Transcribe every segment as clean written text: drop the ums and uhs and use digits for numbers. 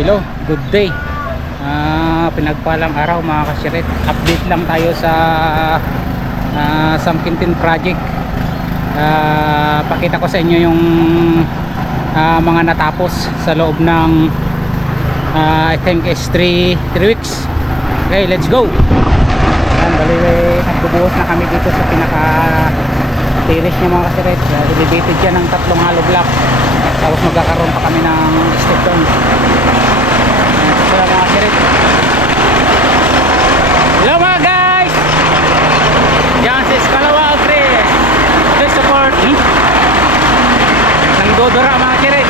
Hello, good day. Pinagpalang araw mga kasiret. Update lang tayo sa Sangkintin project. Pakita ko sa inyo yung mga natapos sa loob ng I think is 3 weeks. Okay, let's go. Bali, nagbubuhos na kami dito sa pinaka tiris niya mga kasiret. Elevated yan ng 3 hollow block. Tapos magkakaroon pa kami ng step down. Wala mga kasiret. Hello mga guys, yan si Escalawa Altres. Please support ng Dodora mga kasiret.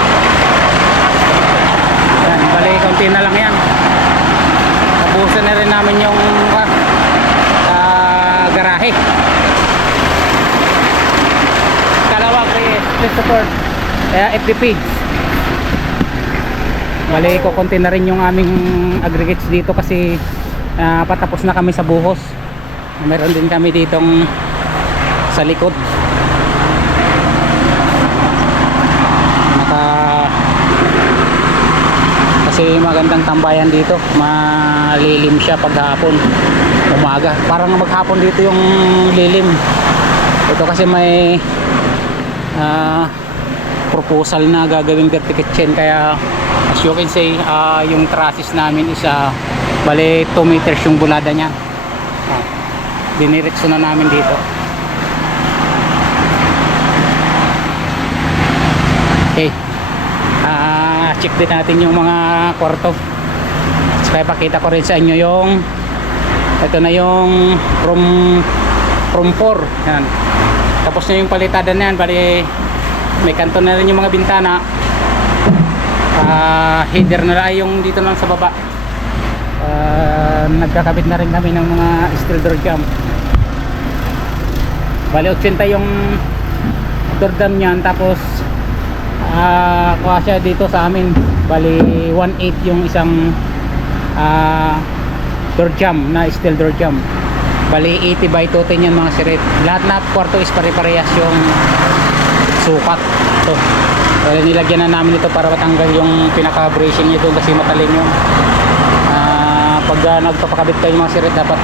Yan, bali konti na lang yan. Nabuhusan na rin namin yung garahe. Escalawa Altres, please support FDP. Bali ko konti na rin yung aming aggregates dito kasi patapos na kami sa buhos. Meron din kami ditong sa likod. Kasi magandang tambayan dito, malilim siya paghapon, umaga. Parang maghapon dito yung lilim. Ito kasi may proposal na gagawing dirty kitchen, kaya as you can say yung trusses namin is bale 2 meters yung bulada niya. Diniretso na namin dito. Okay, check din natin yung mga kwarto. Kaya pakita ko rin sa inyo yung ito na yung room 4. Yan. Tapos na yung palitada na yan. Bali may kanto na rin yung mga bintana. Header na lang yung dito lang sa baba. Nagkakabit na rin kami ng mga steel door jam. Bali 80 yung door jam nyan. Tapos kuha siya dito sa amin. Bali 1.8 yung isang door jam na steel door jam. Bali 80 by 210 yan mga sirit. Lahat na kwarto is pare-parehas yung sukat. Ito, nilagyan na namin ito para matanggal yung pinaka-bracing nito kasi matalim yung pag nagpapakabit kayo mga sirit, dapat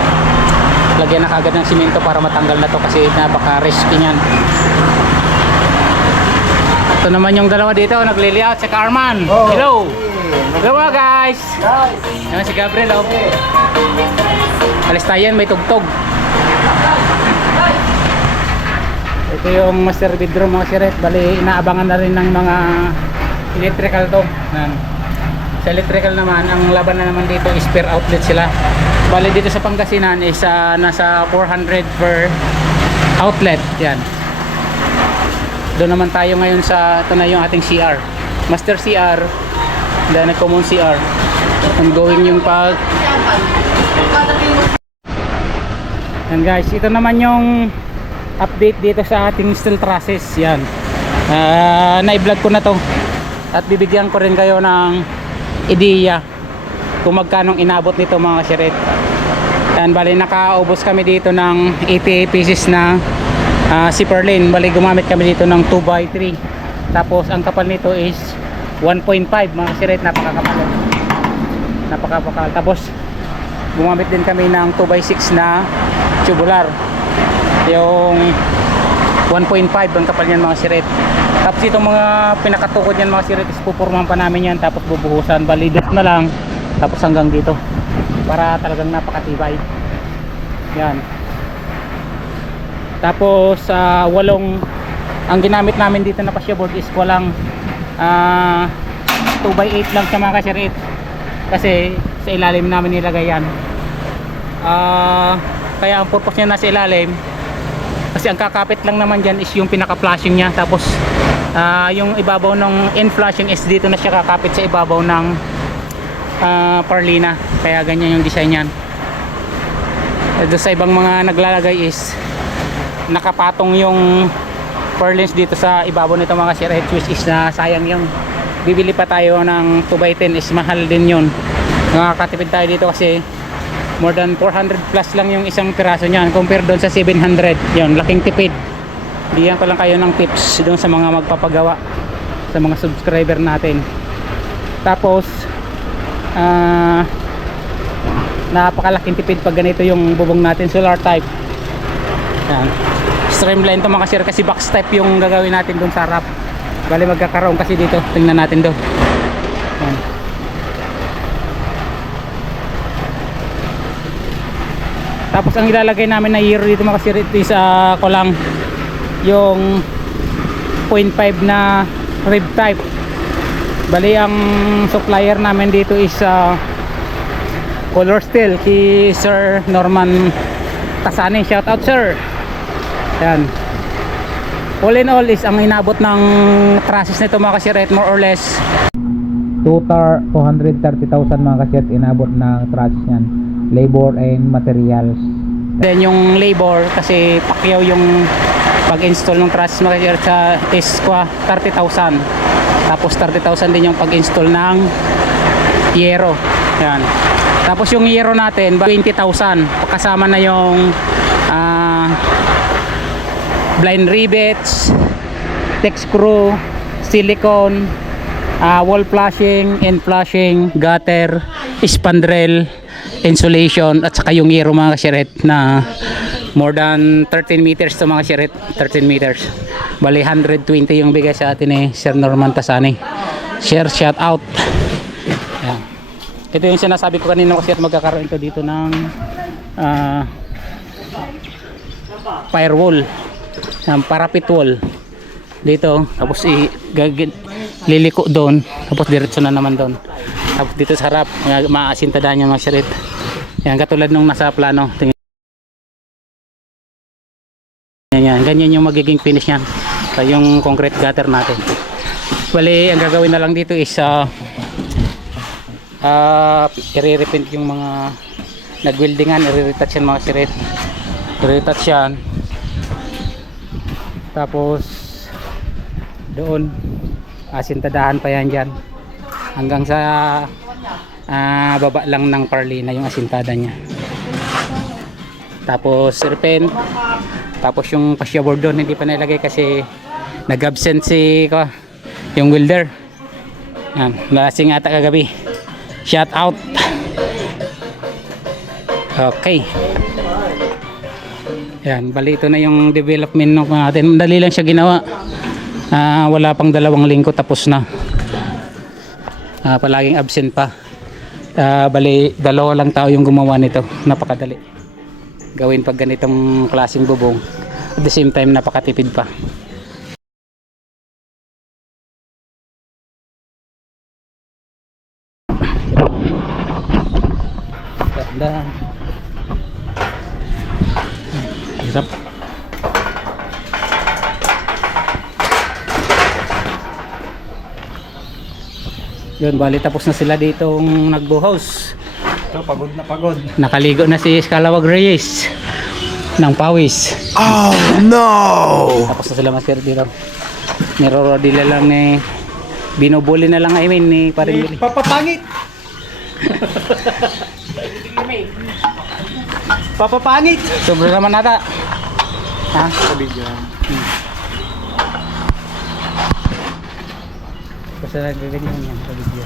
lagyan na kagad ng simento para matanggal na to kasi napaka-risky nyan. Ito naman yung dalawa dito, nag-layout si Carman. Hello! Hello mga guys! Yan si Gabriel. Alis tayo yan, may tugtog. Ito yung master bedroom mga siret. Bali inaabangan na rin ng mga electrical to. Sa electrical naman, ang laban na naman dito is per outlet sila. Bali dito sa Pangasinan is nasa 400 per outlet. Yan. Doon naman tayo ngayon sa ito na yung ating CR, master CR, then common CR. Ongoing yung pag yan guys. Ito naman yung update dito sa ating steel trusses. Yan, na-vlog ko na to at bibigyan ko rin kayo ng ideya kung magkano inabot nito mga kasiret. Yan, bali nakaubos kami dito ng 80 pieces na zipper lane. Bali gumamit kami dito ng 2x3. Tapos ang kapal nito is 1.5 mga kasiret. Napakapakal. Tapos gumamit din kami ng 2x6 na tubular. Yung 1.5 ang kapal niyan mga siret. Tapos itong mga pinakatukod niyan mga siret is pupurmahan pa namin yan. Tapos bubuhusan. Bali dito na lang. Tapos hanggang dito para talagang napakatibay. Yan. Tapos walong ang ginamit namin dito na pasya-board is walang 2x8 lang siya mga kasirit. Kasi sa ilalim namin nilagay yan. Kaya ang purpose niya nasa ilalim kasi ang kakapit lang naman dyan is yung pinaka-flashing niya. Tapos yung ibabaw ng end flashing is dito na siya kakapit sa ibabaw ng parlina. Kaya ganyan yung design yan. Doon sa ibang mga naglalagay is nakapatong yung purlins dito sa ibabaw nito mga siret, which is na sayang yung bibili pa tayo ng 2x10 is mahal din yun. Nakakatipid tayo dito kasi more than 400 plus lang yung isang piraso niyan compare doon sa 700. Yun, laking tipid. Bigyan ko lang kayo ng tips doon sa mga magpapagawa, sa mga subscriber natin. Tapos napakalaking tipid pag ganito yung bubong natin, solar type. Yan. Streamline to mga sir, kasi box type yung gagawin natin dun sa harap. Bali magkakaroon kasi dito, tingnan natin doon. Yan. Tapos ang ilalagay namin na year dito mga sir, ito is ko lang yung 0.5 na rib type. Bali ang supplier namin dito is Color Steel, si Sir Norman Tasani. Shout out sir. Yan. All in all is ang inabot ng trusses nito mga kasiret, more or less 230,000 mga kasiret inabot ng trusses niyan, labor and materials. Then yung labor kasi pakyaw yung pag-install ng trusses mga kasiret sa is 30,000. Tapos 30,000 din yung pag-install ng yero. Yan. Tapos yung yero natin 20,000 kasama na yung blind rivets, tech screw, silicone, wall flashing, end flashing, gutter, spandrel, insulation, at saka yung yero mga kasiret na more than 13 meters to mga kasiret. 13 meters. Bali 120 yung bigay sa atin Sir Norman Tasani. Share, shout out. Ayan. Ito yung sinasabi ko kanina kasi at magkakaroon ito dito ng firewall, ng parapet wall dito, tapos liliko doon, tapos diretso na naman doon, tapos dito sa harap maasintadahan yung mga shirit. Yan, katulad nung nasa plano. Yan, ganyan yung magiging finish niyan, yung concrete gutter natin. Bali ang gagawin na lang dito is i-repaint yung mga nag-weldingan, i-retouch yan mga shirit, i-retouch yan. Tapos doon asintadahan pa yan dyan hanggang sa baba lang ng parlina yung asintada nya. Tapos repaint. Tapos yung fascia board doon hindi pa nilagay kasi nag-absent yung welder. Yan, lasing ata kagabi. Shout out. Okay. Yan, bali ito na yung development ng natin. Dali lang siya ginawa. Wala pang 2 linggo tapos na. Palaging absent pa. Bali 2 lang tao yung gumawa nito. Napakadali gawin pag ganitong klaseng bubong. At the same time napakatipid pa. Ganda. Hirap. Yun, bali tapos na sila ditong nagbuhos. So, pagod na pagod. Nakaligo na si Scalawag Reyes ng pawis. Oh no! Tapos na sila master dito. Nirorodila lang binubuli na lang ni paring Billy. Papapangit! Papapangit! Sobra naman nata. Ha? Sabi dyan. Basta nagaganyan yan sa video.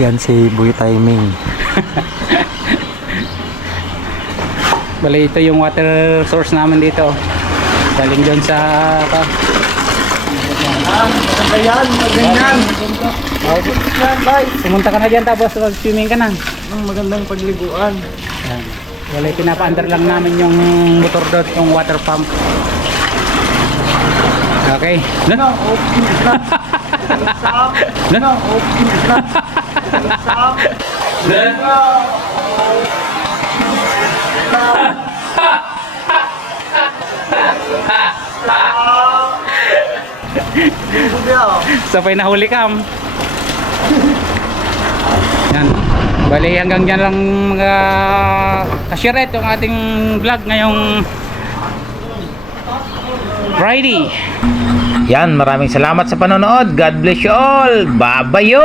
Yan si Boy Timing. Bali ito yung water source namin dito. Galing doon sa Maganda yan! Maganyan! pumunta ka na dyan tapos swimming ka na. Magandang pagliguan. Yan. Wala, pinapaandar lang namin yung motor doon, yung water pump. Okay. No, okay na. Stop. No, okay na. Stop. Sabay na huli kam. Yan. Bali hanggang dyan lang mga kasyaret yung ating vlog ngayong Friday. Yan, maraming salamat sa panonood. God bless you all. Babayo!